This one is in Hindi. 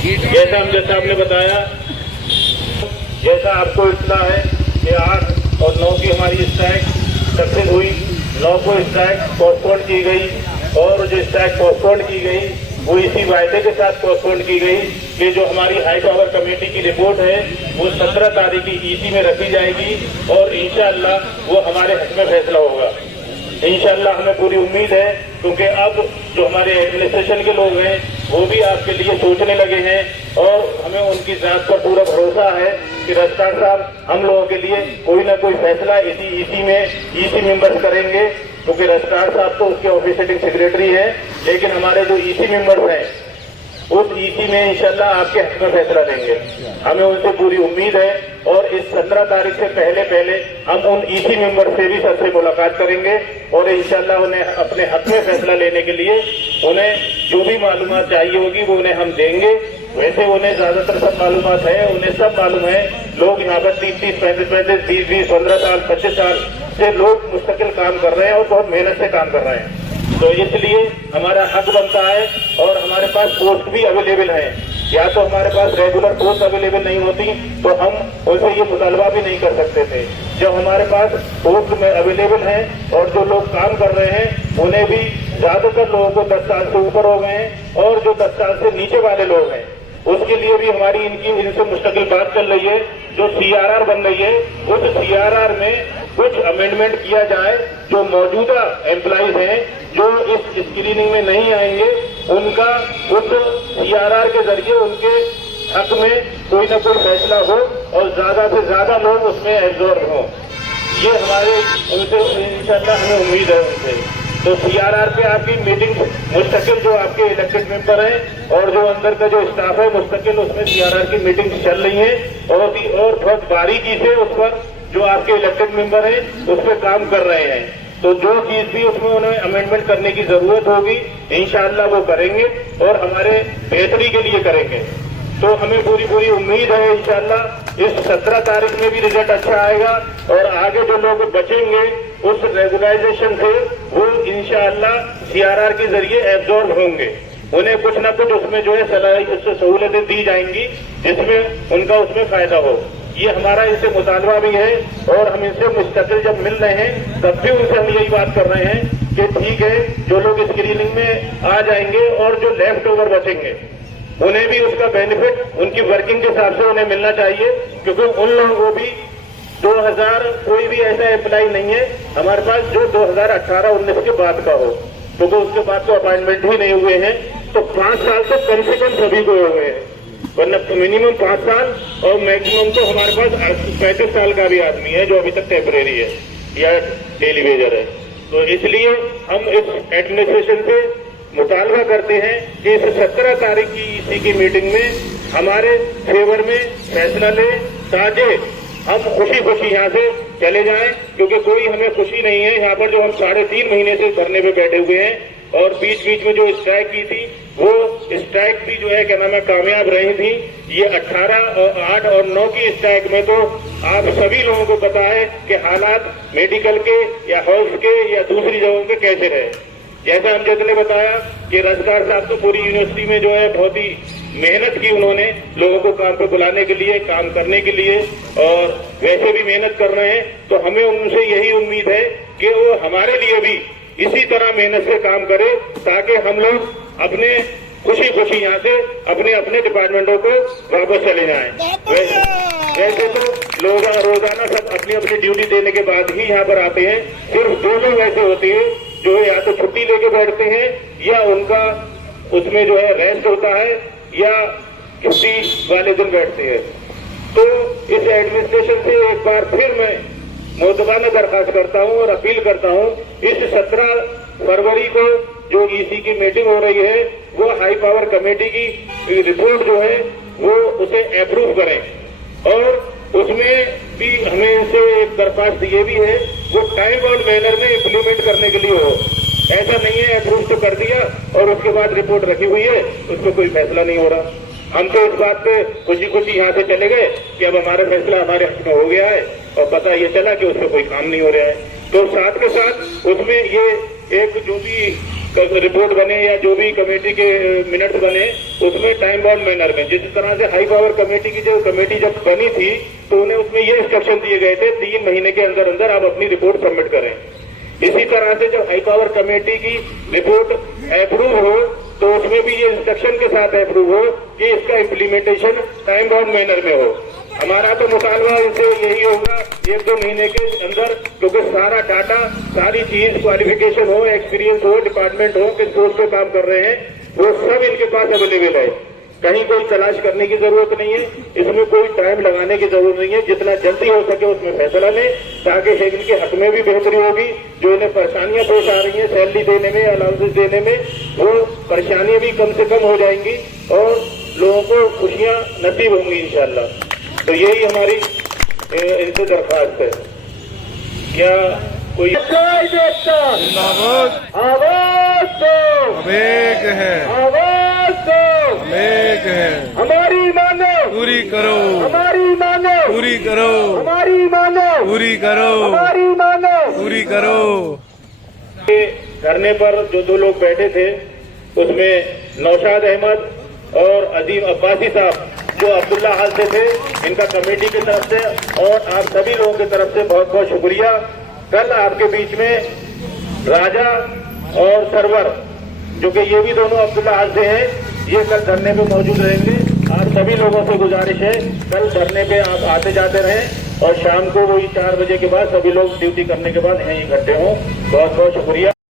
जैसा हमजद साहब ने बताया, जैसा आपको इतना है कि 8 और 9 की हमारी स्ट्राइक सक्सेस हुई, 9 को स्ट्राइक पोस्टपोन की गई और जो स्ट्राइक पोस्टपोन की गई वो इसी वायदे के साथ पोस्टपोन की गई कि जो हमारी हाई पावर कमेटी की रिपोर्ट है वो 17 तारीख की ईसी में रखी जाएगी और इंशाअल्लाह वो हमारे हक में फैसला होगा। इंशाअल्लाह हमें पूरी उम्मीद है, क्योंकि अब जो हमारे एडमिनिस्ट्रेशन के लोग हैं वो भी आपके लिए सोचने लगे हैं और हमें उनकी जांच पर पूरा भरोसा है कि रजिस्ट्रार साहब हम लोगों के लिए कोई ना कोई फैसला इसी ईसी मेंबर्स करेंगे, क्योंकि रजिस्ट्रार साहब तो उसके ऑफिसिएटिंग सेक्रेटरी हैं, लेकिन हमारे जो ईसी मेंबर्स हैं उस ईसी में इंशाल्लाह आपके हक में फैसला देंगे। हमें उनसे पूरी उम्मीद है और इस 17 तारीख से पहले हम उन ईसी मेंबर से भी सबसे मुलाकात करेंगे और इंशाल्लाह उन्हें अपने हक में फैसला लेने के लिए उन्हें जो भी मालूमात चाहिए होगी वो उन्हें हम देंगे। वैसे उन्हें ज्यादातर सब मालूमात है, उन्हें सब मालूम है। लोग यहाँ पर 30-30, 35-35, 20-20, 15 साल, 25 साल से लोग मुस्तकिल काम कर रहे हैं और बहुत मेहनत से काम कर रहे हैं, तो इसलिए हमारा हक बनता है और हमारे पास पोस्ट भी अवेलेबल है। या तो हमारे पास रेगुलर पोस्ट अवेलेबल नहीं होती तो हम उनसे ये मुतालबा भी नहीं कर सकते थे। जब हमारे पास पोस्ट में अवेलेबल है और जो लोग काम कर रहे हैं उन्हें भी ज्यादातर लोगों को 10 साल से ऊपर हो गए हैं और जो 10 साल से नीचे वाले लोग हैं उसके लिए भी हमारी इनसे मुस्तकिल बात चल रही है। जो CRR बन रही है उस CRR में कुछ अमेंडमेंट किया जाए, जो मौजूदा एम्प्लॉइज हैं जो इस स्क्रीनिंग में नहीं आएंगे उनका उस CRR के जरिए उनके हक में कोई ना कोई फैसला हो और ज्यादा से ज्यादा लोग उसमें एब्जॉर्ब हों। ये हमारे उनसे इंशाल्लाह हमें उम्मीद है उनसे। तो CRR पे आपकी मीटिंग मुस्तकिल जो आपके इलेक्टेड मेंबर हैं और जो अंदर का जो स्टाफ है मुस्तकिल उसमें CRR की मीटिंग चल रही है और बहुत बारीकी से उस पर जो आपके इलेक्टेड मेंबर हैं उस पर काम कर रहे हैं। तो जो चीज भी उसमें उन्हें अमेंडमेंट करने की जरूरत होगी इंशाअल्लाह वो करेंगे और हमारे बेहतरी के लिए करेंगे। तो हमें पूरी उम्मीद है इंशाअल्लाह इस 17 तारीख में भी रिजल्ट अच्छा आएगा और आगे जो लोग बचेंगे उस रेगुलाइजेशन से वो इंशाअल्लाह CRR के जरिए एब्जॉर्ब होंगे। उन्हें कुछ ना कुछ उसमें जो है सहूलतें दी जाएंगी जिसमें उनका उसमें फायदा हो। ये हमारा इनसे मुतालबा भी है और हम इनसे मुस्तकिल जब मिल रहे हैं तब भी उनसे हम यही बात कर रहे हैं कि ठीक है जो लोग स्क्रीनिंग में आ जाएंगे और जो लेफ्ट ओवर बचेंगे उन्हें भी उसका बेनिफिट उनकी वर्किंग के हिसाब से उन्हें मिलना चाहिए, क्योंकि उन लोगों को भी 2000 कोई भी ऐसा एम्प्लाई नहीं है हमारे पास जो 2018-19 के बाद का हो, क्योंकि उसके बाद तो अपॉइंटमेंट ही नहीं हुए हैं। तो 5 साल तो कम से कम सभी को हो गए हैं, वरना मिनिमम 5 साल और मैक्सिमम तो हमारे पास 35 साल का भी आदमी है जो अभी तक टेम्परेरी है या डेली वेजर है। तो इसलिए हम इस एडमिनिस्ट्रेशन से मुतालबा करते हैं कि इस 17 तारीख की ईसी की मीटिंग में हमारे फेवर में फैसला ले ताकि हम खुशी यहाँ से चले जाएं, क्योंकि कोई हमें खुशी नहीं है। यहाँ पर जो हम 3.5 महीने से धरने पे बैठे हुए हैं और बीच में जो स्ट्राइक की थी वो स्ट्राइक भी जो है क्या नाम है कामयाब रही थी। ये 18 और 8 और 9 की स्ट्राइक में तो आप सभी लोगों को पता है कि हालात मेडिकल के या हाउस के या दूसरी जगहों के कैसे रहे। जैसा हमजद ने बताया कि रजिस्ट्रार साहब तो पूरी यूनिवर्सिटी में जो है बहुत ही मेहनत की उन्होंने लोगों को काम पे बुलाने के लिए, काम करने के लिए, और वैसे भी मेहनत कर रहे हैं। तो हमें उनसे यही उम्मीद है कि वो हमारे लिए भी इसी तरह मेहनत से काम करे ताकि हम लोग अपने खुशी यहाँ से अपने डिपार्टमेंटों को वापस चले जाएं। वैसे तो लोग रोजाना सब अपनी ड्यूटी देने के बाद ही यहाँ पर आते हैं। सिर्फ 2 लोग ऐसे होते हैं जो या तो छुट्टी लेके बैठते हैं या उनका उसमें जो है रेस्ट होता है या छुट्टी वाले दिन बैठते हैं। तो इस एडमिनिस्ट्रेशन से एक बार फिर मैं मोतबाना दरखास्त करता हूं और अपील करता हूं, इस 17 फरवरी को जो ईसी की मीटिंग हो रही है वो हाई पावर कमेटी की रिपोर्ट जो है वो उसे अप्रूव करें और उसमें भी हमें इनसे एक दरखास्त ये भी है वो टाइम बाउंड मैनर में इम्प्लीमेंट करने के लिए हो। ऐसा नहीं है अप्रूव तो कर दिया और उसके बाद रिपोर्ट रखी हुई है उस पर कोई फैसला नहीं हो रहा। हम तो इस बात पे खुशी यहाँ से चले गए कि अब हमारा फैसला हमारे हक में हो गया है और पता ये चला कि उस पर कोई काम नहीं हो रहा है। तो साथ के साथ उसमें ये एक जो भी रिपोर्ट बने या जो भी कमेटी के मिनट्स बने उसमें टाइम बाउंड मैनर में, जिस तरह से हाई पावर कमेटी की जो कमेटी जब बनी थी तो उन्हें उसमें ये इंस्ट्रक्शन दिए गए थे 3 महीने के अंदर अंदर आप अपनी रिपोर्ट सबमिट करें। इसी तरह से जब हाई पावर कमेटी की रिपोर्ट अप्रूव हो तो उसमें भी ये इंस्ट्रक्शन के साथ अप्रूव हो कि इसका इम्प्लीमेंटेशन टाइम बाउंड मैनर में हो। हमारा तो मुतालबा इनसे यही होगा 1-2 महीने के अंदर, क्योंकि सारा डाटा, सारी चीज, क्वालिफिकेशन हो, एक्सपीरियंस हो, डिपार्टमेंट हो, किस पोस्ट पे काम कर रहे हैं, वो सब इनके पास अवेलेबल है। कहीं कोई तलाश करने की जरूरत नहीं है, इसमें कोई टाइम लगाने की जरूरत नहीं है। जितना जल्दी हो सके उसमें फैसला लें ताकि इनके हक में भी बेहतरी होगी। जो इन्हें परेशानियां पेश आ रही हैं सैलरी देने में, अलाउंसेस देने में, वो परेशानियां भी कम से कम हो जाएंगी और लोगों को खुशियां नसीब होंगी इंशाल्लाह। तो यही हमारी इनसे दरख्वास्त है। क्या कोई आवाज दो, अवेक है, आवाज दो, अवेक है, हमारी मानो पूरी करो, हमारी मानो पूरी करो, हमारी मानो पूरी करो, हमारी मानो पूरी करो। धरने पर जो 2 लोग बैठे थे उसमें नौशाद अहमद और अजीम अब्बासी साहब जो अब्दुल्ला हाल से थे, इनका कमेटी की तरफ से और आप सभी लोगों की तरफ से बहुत बहुत शुक्रिया। कल आपके बीच में राजा और सरवर, जो कि ये भी दोनों अब्दुल्ला हाल से हैं, ये कल धरने पे मौजूद रहेंगे। आप सभी लोगों से गुजारिश है कल धरने पे आप आते जाते रहें और शाम को वही 4 बजे के बाद सभी लोग ड्यूटी करने के बाद यहीं इकट्ठे हों। बहुत बहुत शुक्रिया।